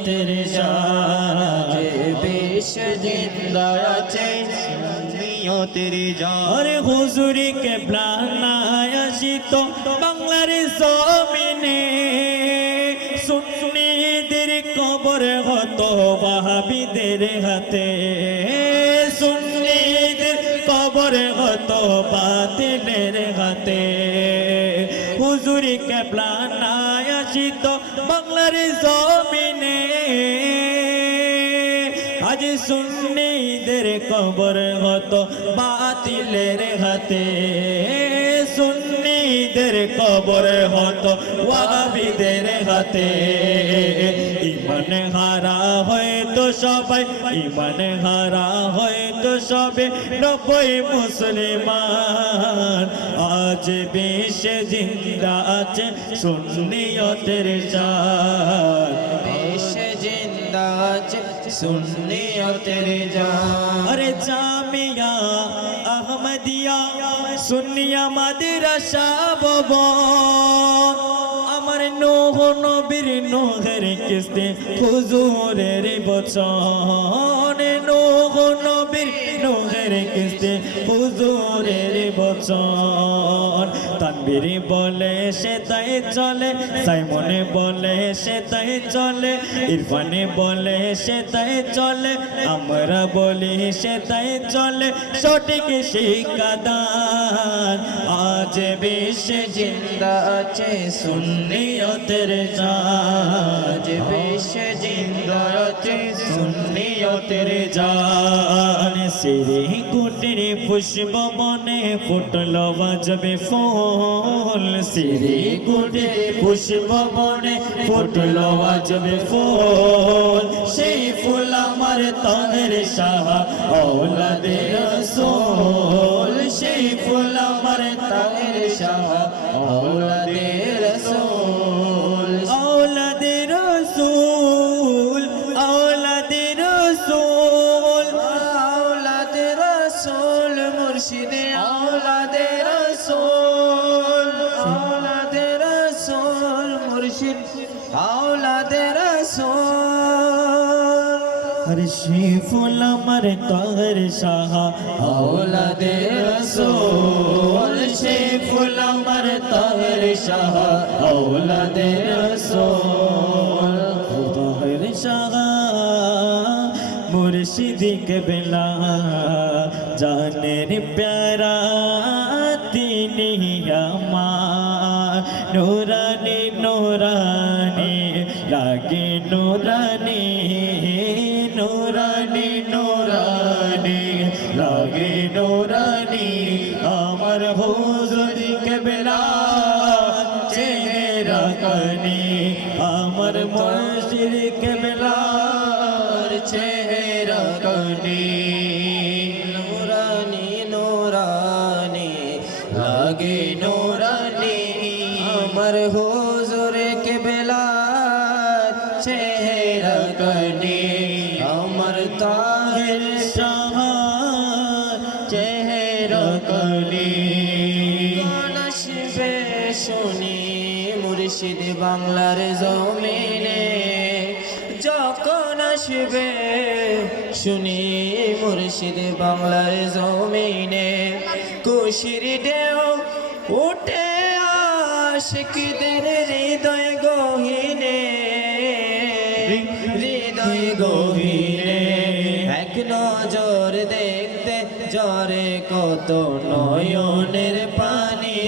সুন্নিয়তের জান বেশ জিন্দা আছে সুন্নিয়তের জান আরে হুজুরি কিবলা নাই আসিত বাংলার জমিনে সুন্নিদের কবর হতো ওয়াহাবিদের হাতে সুন্নিদের কবর হতো বাতিলের হাতে হুজুরি কিবলা নাই আসিত বাংলার জমিনে আজ সুন্নিদের কবর হতো বাতিলের হাতে সুন্নিদের কবর হতো ওয়াহাবিদের হাতে ইমান হারা হয়তো সবাই ইমান হারা হয়তো সবে নব্বই মুসলমান আজ বেশে জিন্দা আছে সুন্নিয়তের জান বেশে জিন্দা আছে সুন্নিয়তের জান আরে জামিয়া আহমদিয়া সুন্নিয়া মাদ্রাসা ভবন আমার নূহ নবীর নূহের কিস্তি হুজুরের বচন নূহ নবীর নূহের কিস্তি হুজুরের বচন তানবীর বলে সে তাই চলে সাইমনে বলে সে তাই চলে ইরফানে বলে সে তাই চলে আমরা বলি সে তাই চলে সঠিক শিক্ষা দান আজ বেশে জিন্দা আছে সুন্নিয়তের জান বেশে জিন্দা আছে সুন্নিয়তের জান সিরি কুটির পুষ্প বনে ফুটলো বাজবে ফুল সিরি কুটির পুষ্প বনে ফুটলো বাজবে ফুল সেই ফুল আমার তাহের শাহ औलादे रसूल সেই ফুল আমার তাহের শাহ औलादे रसूल औलादे रसूल औलादे रसूल औलादे रसूल मुर्शिदे औलादे रसूल औलादे रसूल मुर्शिद औलादे रसूल हर शे फूल अमर ताहर शाह औलादे रसूल शे फूल अमर ताहर शाह औलादे रसूल ताहर शाह मुर्शिदी किबला जानेर प्यारा तिनी अमार नूरानी नूरानी लागे नूरानी नूरानी नूरानी लागे नूरानी अमर हुजूर किबला चेहरा कनी अमर मुर्शिद किबला चेहरा कनी नूरानी नूरानी लागे नूरानी अमर हुजूर किबला चेहरा कनी अमर ताहिर शाह चेहरा कनी नशबे শুনি মুর্শিদ বাংলার জমিনে যখন আসবে শুনি মুর্শিদ বাংলার জমিনে খুশির ঢেউ উঠে আশিকদের হৃদয় গহীনে হৃদয় গহীনে এক নজর দেখতে জরে কত নয়নের পানি